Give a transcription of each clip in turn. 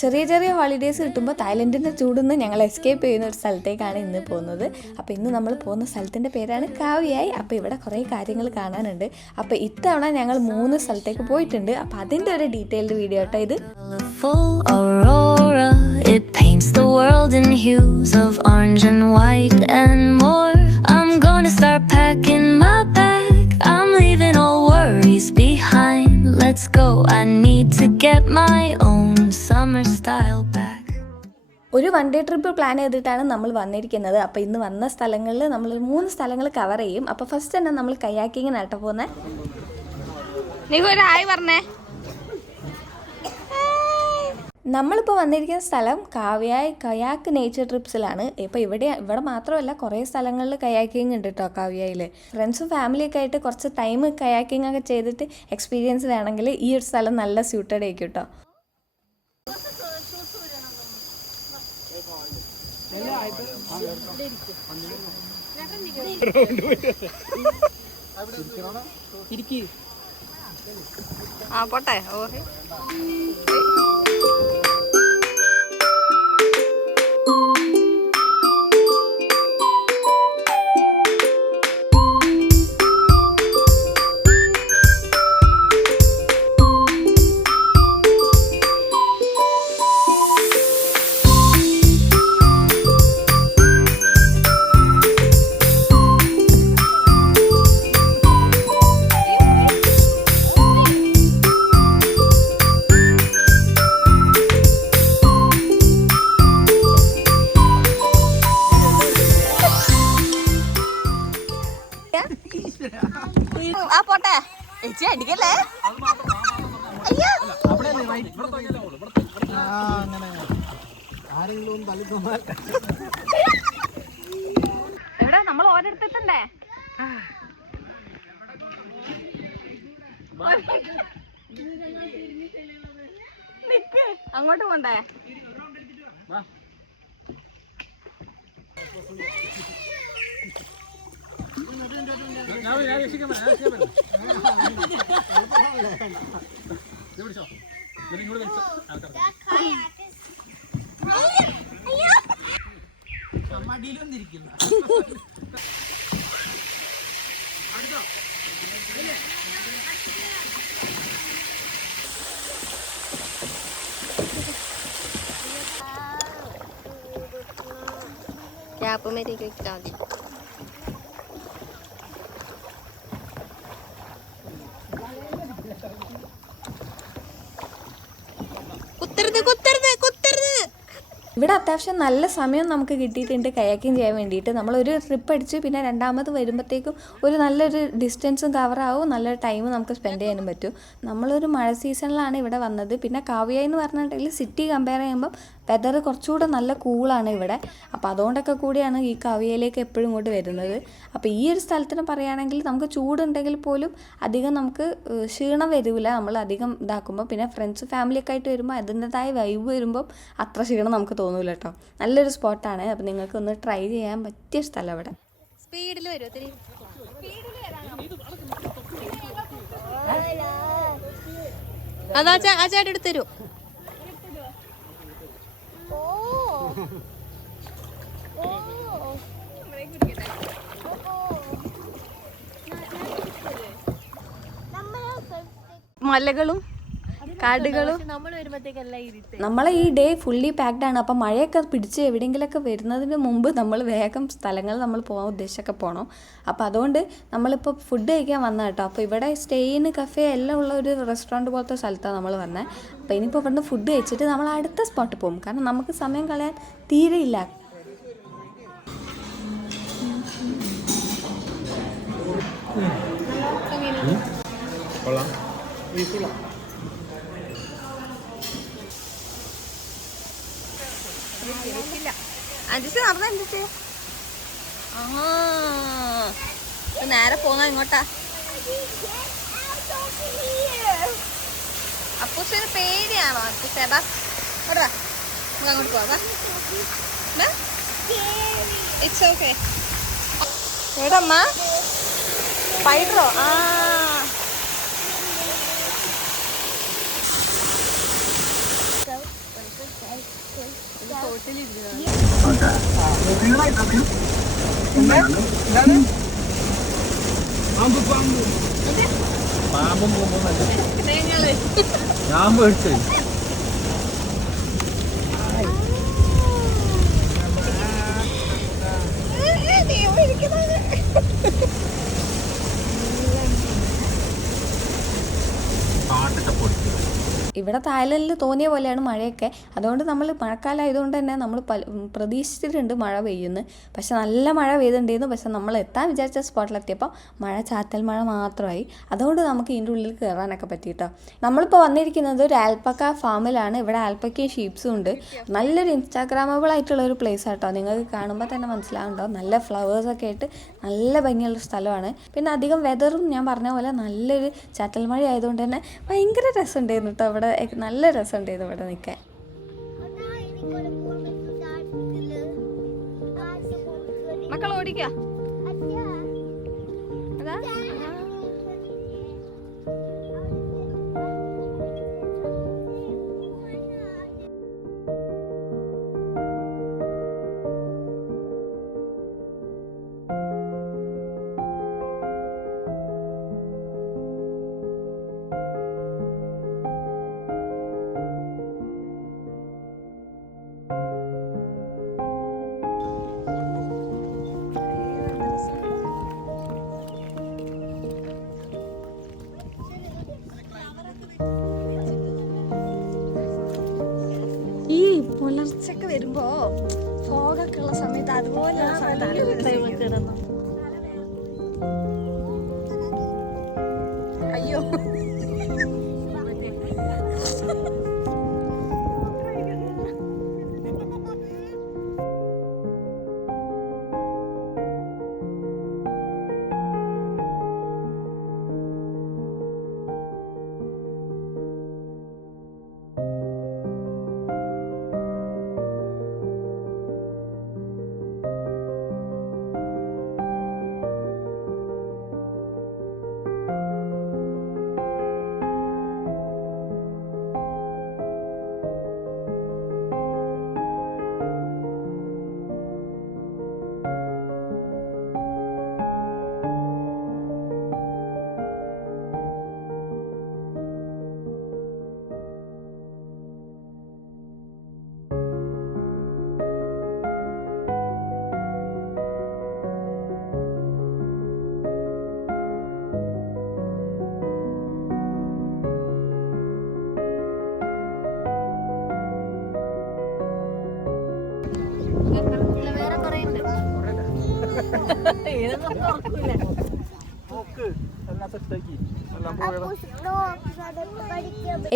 ചെറിയ ചെറിയ ഹോളിഡേയ്സ് കിട്ടുമ്പോൾ തായ്ലൻഡിൻ്റെ ചൂടിൽ നിന്ന് ഞങ്ങൾ എസ്കേപ്പ് ചെയ്യുന്ന ഒരു സ്ഥലത്തേക്കാണ് ഇന്ന് പോകുന്നത്. അപ്പോൾ ഇന്ന് നമ്മൾ പോകുന്ന സ്ഥലത്തിൻ്റെ പേരാണ് കാവ്യായി. അപ്പോൾ ഇവിടെ കുറേ കാര്യങ്ങൾ കാണാനുണ്ട്. അപ്പോൾ ഇത്തവണ ഞങ്ങൾ 3 സ്ഥലത്തേക്ക് പോയിട്ടുണ്ട്. അപ്പോൾ അതിൻ്റെ ഒരു ഡീറ്റെയിൽഡ് വീഡിയോ കേട്ടോ ഇത്. It paints the world in hues of orange and white and more. I'm gonna start packing my bag. I'm leaving all worries behind. Let's go. I need to get my own summer style bag. ഒരു 1 day trip plan ചെയ്തിട്ടാണ് നമ്മൾ വന്നിരിക്കുന്നത്. അപ്പോൾ ഇന്ന് വന്ന സ്ഥലങ്ങളിൽ നമ്മൾ 3 സ്ഥലങ്ങൾ കവർ ചെയ്യും. അപ്പോൾ ഫസ്റ്റ് തന്നെ നമ്മൾ കയാക്കിങ്ങിനാട്ടോ പോകുന്നത്. നിങ്ങൾ ഒരു ഹായ് പറഞ്ഞേ. നമ്മളിപ്പോൾ വന്നിരിക്കുന്ന സ്ഥലം കാവ്യായി കയാക്ക് നേച്ചർ ട്രിപ്സിലാണ്. ഇപ്പോൾ ഇവിടെ മാത്രമല്ല കുറേ സ്ഥലങ്ങളിൽ കയാക്കിങ് ഉണ്ട് കേട്ടോ കാവ്യായിൽ. ഫ്രണ്ട്സും ഫാമിലിയൊക്കെ ആയിട്ട് കുറച്ച് ടൈം കയാക്കിങ് ഒക്കെ ചെയ്തിട്ട് എക്സ്പീരിയൻസ് വേണമെങ്കിൽ ഈ ഒരു സ്ഥലം നല്ല സ്യൂട്ടഡ് ആയിരിക്കും കേട്ടോ. പോട്ടെ. പോട്ടെ അടിക്കല്ലേ. എവിടെ നമ്മൾ ഓരോരുത്തണ്ടേ അങ്ങോട്ട് പോണ്ടേ. ക്യാപ്പ് മേലേക്ക് വെച്ചാൽ മതി. ഇവിടെ അത്യാവശ്യം നല്ല സമയം നമുക്ക് കിട്ടിയിട്ടുണ്ട് കയാക്കിങ് ചെയ്യാൻ വേണ്ടിയിട്ട്. നമ്മളൊരു ട്രിപ്പ് അടിച്ച് പിന്നെ രണ്ടാമത് വരുമ്പോഴത്തേക്കും ഒരു നല്ലൊരു ഡിസ്റ്റൻസും കവറാവും, നല്ലൊരു ടൈം നമുക്ക് സ്പെൻഡ് ചെയ്യാനും പറ്റും. നമ്മളൊരു മഴ സീസണിലാണ് ഇവിടെ വന്നത്. പിന്നെ കാവ്യായി എന്ന് പറഞ്ഞിട്ടുണ്ടെങ്കിൽ സിറ്റി കമ്പയർ ചെയ്യുമ്പം വെതർ കുറച്ചുകൂടെ നല്ല കൂളാണ് ഇവിടെ. അപ്പോൾ അതുകൊണ്ടൊക്കെ കൂടിയാണ് ഈ കാവ്യയിലേക്ക് എപ്പോഴും ഇങ്ങോട്ട് വരുന്നത്. അപ്പോൾ ഈ ഒരു സ്ഥലത്തിന് പറയുകയാണെങ്കിൽ നമുക്ക് ചൂടുണ്ടെങ്കിൽ പോലും അധികം നമുക്ക് ക്ഷീണം വരില്ല നമ്മൾ അധികം ഇതാക്കുമ്പോൾ. പിന്നെ ഫ്രണ്ട്സ് ഫാമിലിയൊക്കെ ആയിട്ട് വരുമ്പോൾ അതിൻ്റെതായ വൈബ് വരുമ്പം അത്ര ക്ഷീണം നമുക്ക് തോന്നൂല കേട്ടോ. നല്ലൊരു സ്പോട്ടാണ്. അപ്പോൾ നിങ്ങൾക്കൊന്ന് ട്രൈ ചെയ്യാൻ പറ്റിയ സ്ഥലം ഇവിടെ. സ്പീഡിൽ വരുമോ? അതാ ആ ചേട്ടൻ എടുത്ത് തരുമോ? മലകളും കാടുകളും നമ്മളെ ഈ ഡേ ഫുള്ളി പാക്ഡ് ആണ്. അപ്പം മഴയൊക്കെ പിടിച്ച് എവിടെയെങ്കിലുമൊക്കെ വരുന്നതിന് മുമ്പ് നമ്മൾ വേഗം സ്ഥലങ്ങൾ നമ്മൾ പോകാൻ ഉദ്ദേശിച്ചൊക്കെ പോകണം. അപ്പോൾ അതുകൊണ്ട് നമ്മളിപ്പോൾ ഫുഡ് കഴിക്കാൻ വന്ന കേട്ടോ. അപ്പോൾ ഇവിടെ സ്റ്റേയിന് കഫേ എല്ലാം ഉള്ള ഒരു റെസ്റ്റോറൻറ്റ് പോലത്തെ സ്ഥലത്താണ് നമ്മൾ വന്നത്. അപ്പോൾ ഇനിയിപ്പോൾ ഇവിടുന്ന് ഫുഡ് കഴിച്ചിട്ട് നമ്മൾ അടുത്ത സ്പോട്ടിൽ പോകും. കാരണം നമുക്ക് സമയം കളയാൻ തീരെയില്ല. അഞ്ചിച്ച് നടന്ന അഞ്ചിച്ച് നേരെ പോന്ന ഇങ്ങോട്ടാ. അപ്പൂസിന് പേടിയാണോ? അപ്പൂസേടാ ഇവിടെ വാ, നമുക്ക് അങ്ങോട്ട് പോവാ. It's okay. എവിടമ്മ സ്പൈഡറോ? ആ പാമ്പും ഞാൻ പേടിച്ചു. ഇവിടെ തായ്ലൻഡിൽ തോന്നിയ പോലെയാണ് മഴയൊക്കെ. അതുകൊണ്ട് നമ്മൾ മഴക്കാലം ആയതുകൊണ്ട് തന്നെ നമ്മൾ പ്രതീക്ഷിച്ചിട്ടുണ്ട് മഴ പെയ്യുന്നു. പക്ഷെ നല്ല മഴ പെയ്തിട്ടുണ്ടായിരുന്നു. പക്ഷെ നമ്മൾ എത്താൻ വിചാരിച്ച സ്പോട്ടിലെത്തിയപ്പോൾ ചാറ്റൽ മഴ മാത്രമായി. അതുകൊണ്ട് നമുക്ക് ഇതിൻ്റെ ഉള്ളിൽ കയറാനൊക്കെ പറ്റിയിട്ടോ. നമ്മളിപ്പോൾ വന്നിരിക്കുന്നത് ഒരു ആൽപ്പക്ക ഫാമിലാണ്. ഇവിടെ ആൽപ്പക്കയും ഷീപ്സും ഉണ്ട്. നല്ലൊരു ഇൻസ്റ്റാഗ്രാമബിൾ ആയിട്ടുള്ള ഒരു പ്ലേസ് ആട്ടോ. നിങ്ങൾക്ക് കാണുമ്പോൾ തന്നെ മനസ്സിലാവുന്നുണ്ടോ. നല്ല ഫ്ലവേഴ്സൊക്കെ ആയിട്ട് നല്ല ഭംഗിയുള്ള സ്ഥലമാണ്. പിന്നെ അധികം വെതറും ഞാൻ പറഞ്ഞ പോലെ നല്ലൊരു ചാറ്റൽ മഴ ആയതുകൊണ്ട് തന്നെ ഭയങ്കര രസമുണ്ടായിരുന്നു കേട്ടോ. ഇവിടെ നല്ല രസമുണ്ടായിരുന്നു ഇവിടെ നിൽക്കാൻ. മക്കൾ ഓടിക്കാ പുലർച്ചൊക്കെ വരുമ്പോ ഫോഗൊക്കെ ഉള്ള സമയത്ത് അതുപോലെ അയ്യോ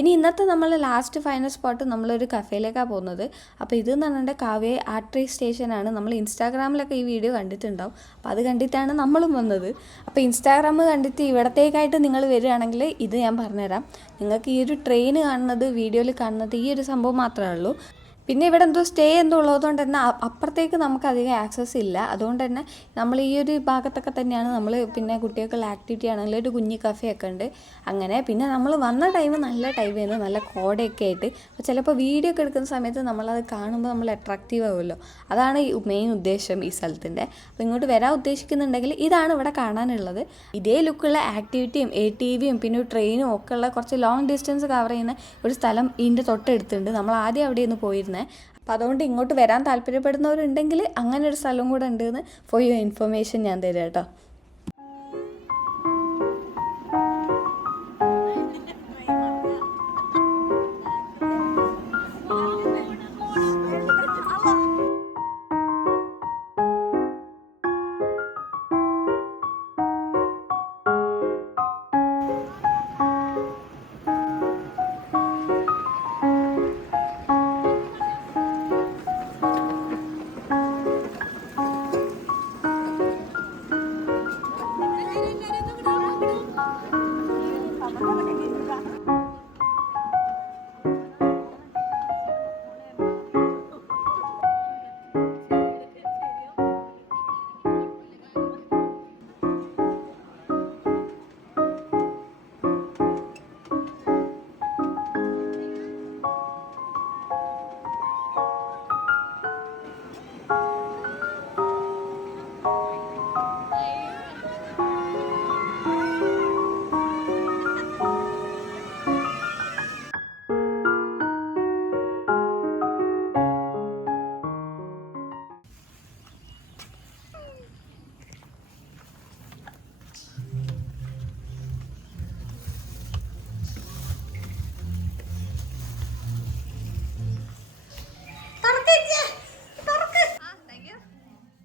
ഇനി ഇന്നത്തെ നമ്മൾ ലാസ്റ്റ് ഫൈനൽ സ്പോട്ട് നമ്മളൊരു കഫേയിലേക്കാണ് പോകുന്നത്. അപ്പോൾ ഇതെന്ന് പറഞ്ഞിട്ട് കാവ്യ ആർട്ടറി സ്റ്റേഷനാണ്. നമ്മൾ ഇൻസ്റ്റാഗ്രാമിലൊക്കെ ഈ വീഡിയോ കണ്ടിട്ടുണ്ടാവും. അപ്പോൾ അത് കണ്ടിട്ടാണ് നമ്മളും വന്നത്. അപ്പോൾ ഇൻസ്റ്റാഗ്രാം കണ്ടിട്ട് ഇവിടത്തേക്കായിട്ട് നിങ്ങൾ വരികയാണെങ്കിൽ ഇത് ഞാൻ പറഞ്ഞുതരാം. നിങ്ങൾക്ക് ഈ ഒരു ട്രെയിൻ കാണുന്നത് വീഡിയോയിൽ കാണുന്നത് ഈ ഒരു സംഭവം മാത്രമേ ഉള്ളൂ. പിന്നെ ഇവിടെ എന്തോ സ്റ്റേ എന്തോ ഉള്ളതുകൊണ്ട് തന്നെ അപ്പുറത്തേക്ക് നമുക്ക് അധികം ആക്സസ് ഇല്ല. അതുകൊണ്ട് തന്നെ നമ്മൾ ഈ ഒരു ഭാഗത്തൊക്കെ തന്നെയാണ് നമ്മൾ. പിന്നെ കുട്ടികൾക്കുള്ള ആക്ടിവിറ്റി ആണെങ്കിൽ ഒരു കുഞ്ഞി കഫേയൊക്കെ ഉണ്ട് അങ്ങനെ. പിന്നെ നമ്മൾ വന്ന ടൈം നല്ല ടൈമായിരുന്നു, നല്ല കോടയൊക്കെ ആയിട്ട്. അപ്പോൾ ചിലപ്പോൾ വീഡിയോ ഒക്കെ എടുക്കുന്ന സമയത്ത് നമ്മളത് കാണുമ്പോൾ നമ്മൾ അട്രാക്റ്റീവ് ആവുമല്ലോ. അതാണ് ഈ മെയിൻ ഉദ്ദേശം ഈ സ്ഥലത്തിൻ്റെ. അപ്പോൾ ഇങ്ങോട്ട് വരാൻ ഉദ്ദേശിക്കുന്നുണ്ടെങ്കിൽ ഇതാണ് ഇവിടെ കാണാനുള്ളത്. ഇതേ ലുക്കുള്ള ആക്ടിവിറ്റിയും ATVയും പിന്നെ ട്രെയിനും ഒക്കെ ഉള്ള കുറച്ച് ലോങ് ഡിസ്റ്റൻസ് കവർ ചെയ്യുന്ന ഒരു സ്ഥലം ഇതിൻ്റെ തൊട്ടടുത്തുണ്ട്. നമ്മൾ ആദ്യം അവിടെ നിന്ന് പോയിരുന്നത്. അപ്പോൾ അതുകൊണ്ട് ഇങ്ങോട്ട് വരാൻ താല്പര്യപ്പെടുന്നവരുണ്ടെങ്കിൽ അങ്ങനെ ഒരു സ്ഥലം കൂടെ ഉണ്ടെന്ന് ഫോർ യുവർ ഇൻഫർമേഷൻ ഞാൻ തരാം കേട്ടോ.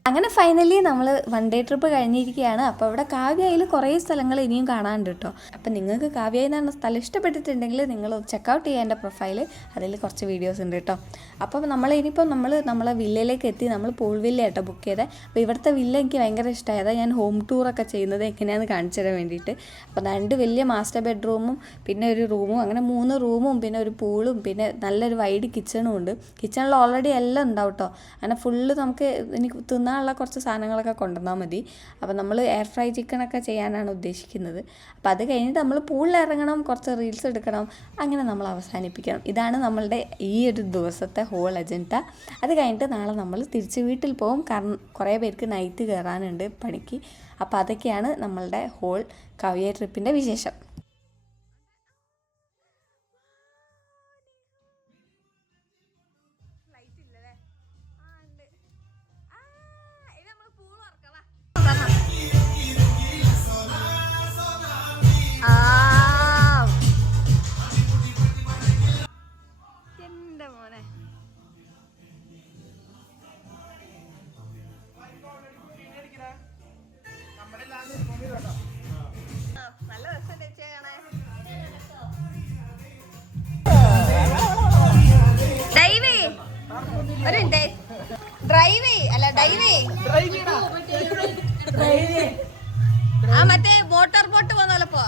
അങ്ങനെ ഫൈനലി നമ്മൾ 1 ഡേ ട്രിപ്പ് കഴിഞ്ഞിരിക്കുകയാണ്. അപ്പോൾ ഇവിടെ കാവ്യയിൽ കുറേ സ്ഥലങ്ങൾ ഇനിയും കാണാനുണ്ട് കേട്ടോ. അപ്പോൾ നിങ്ങൾക്ക് കാവ്യയിൽ നിന്നാണ് സ്ഥലം ഇഷ്ടപ്പെട്ടിട്ടുണ്ടെങ്കിൽ നിങ്ങൾ ചെക്കൗട്ട് ചെയ്യുക എൻ്റെ പ്രൊഫൈൽ, അതിൽ കുറച്ച് വീഡിയോസ് ഉണ്ട് കേട്ടോ. അപ്പോൾ നമ്മളെ വില്ലയിലേക്ക് എത്തി. നമ്മൾ പൂൾ വില്ല കേട്ടോ ബുക്ക് ചെയ്തത്. അപ്പോൾ ഇവിടുത്തെ വില്ല എനിക്ക് ഭയങ്കര ഇഷ്ടമായത്. ഞാൻ ഹോം ടൂറൊക്കെ ചെയ്യുന്നത് എങ്ങനെയാണെന്ന് കാണിച്ചു തരാൻ വേണ്ടിയിട്ട്. അപ്പോൾ 2 വലിയ മാസ്റ്റർ ബെഡ്റൂമും പിന്നെ ഒരു റൂമും, അങ്ങനെ 3 റൂമും പിന്നെ ഒരു പൂളും പിന്നെ നല്ലൊരു വൈഡ് കിച്ചണും ഉണ്ട്. കിച്ചണിൽ ഓൾറെഡി എല്ലാം ഉണ്ടാവും കേട്ടോ. അങ്ങനെ ഫുള്ള് നമുക്ക് എനിക്ക് തിന്നാനുള്ള കുറച്ച് സാധനങ്ങളൊക്കെ കൊണ്ടുവന്നാൽ മതി. അപ്പോൾ നമ്മൾ എയർ ഫ്രൈ ചിക്കനൊക്കെ ചെയ്യാനാണ് ഉദ്ദേശിക്കുന്നത്. അപ്പോൾ അത് കഴിഞ്ഞിട്ട് നമ്മൾ പൂളിൽ ഇറങ്ങണം, കുറച്ച് റീൽസ് എടുക്കണം, അങ്ങനെ നമ്മൾ അവസാനിപ്പിക്കണം. ഇതാണ് നമ്മളുടെ ഈ ഒരു ദിവസത്തെ ഹോൾ അജണ്ട. അത് കഴിഞ്ഞിട്ട് നാളെ നമ്മൾ തിരിച്ച് വീട്ടിൽ പോകും. കാരണം കുറേ പേർക്ക് നൈറ്റ് കയറാനുണ്ട് പണിക്ക്. അപ്പോൾ അതൊക്കെയാണ് നമ്മളുടെ ഹോൾ കാവ്യ ട്രിപ്പിൻ്റെ വിശേഷം. മറ്റേ മോട്ടോർ ബോട്ട് പോന്നോലപ്പോ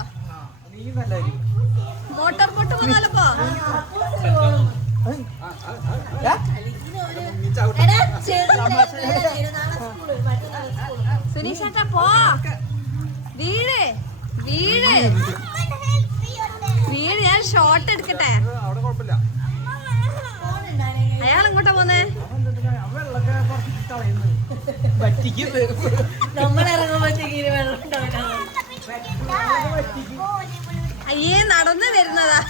സുനീഷേട്ടാ പോ. വീട് ഞാൻ ഷോട്ട് എടുക്കട്ടെ. അയാൾ എങ്ങോട്ടാ പോന്നേ? അയ്യേ നടന്നു വരുന്നതാ.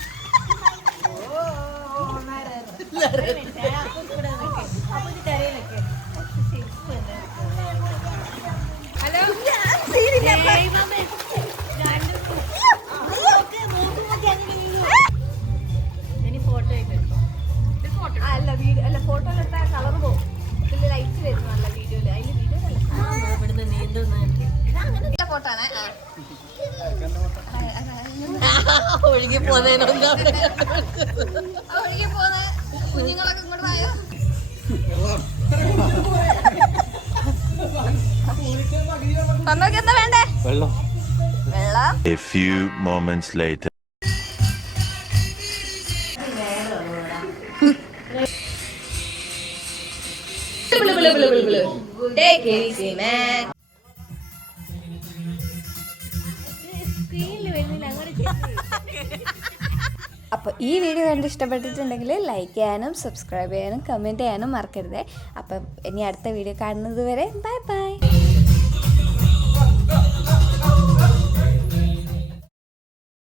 ഹലോ അല്ല വീഡിയോ അല്ല ഫോട്ടോ എടുത്താൽ കളർ പോകും. ലൈറ്റ് വരുന്നു നല്ല വീഡിയോയില്. അതിൽ വീഡിയോ ഫോട്ടോ ആണ്. ഒഴുകി പോന്ന കുഞ്ഞുങ്ങളൊക്കെ ഇങ്ങോട്ട് പോയോ? തന്നോക്ക് എന്താ വേണ്ടേ? വെള്ളം. A few moments later. Take it easy, man. അപ്പോൾ ഈ വീഡിയോ കണ്ട് ഇഷ്ടപ്പെട്ടിട്ടുണ്ടെങ്കിൽ ലൈക്ക് ചെയ്യാനും സബ്സ്ക്രൈബ് ചെയ്യാനും കമൻറ്റ് ചെയ്യാനും മറക്കരുത്. അപ്പം ഇനി അടുത്ത വീഡിയോ കാണുന്നത് വരെ ബൈ ബൈ.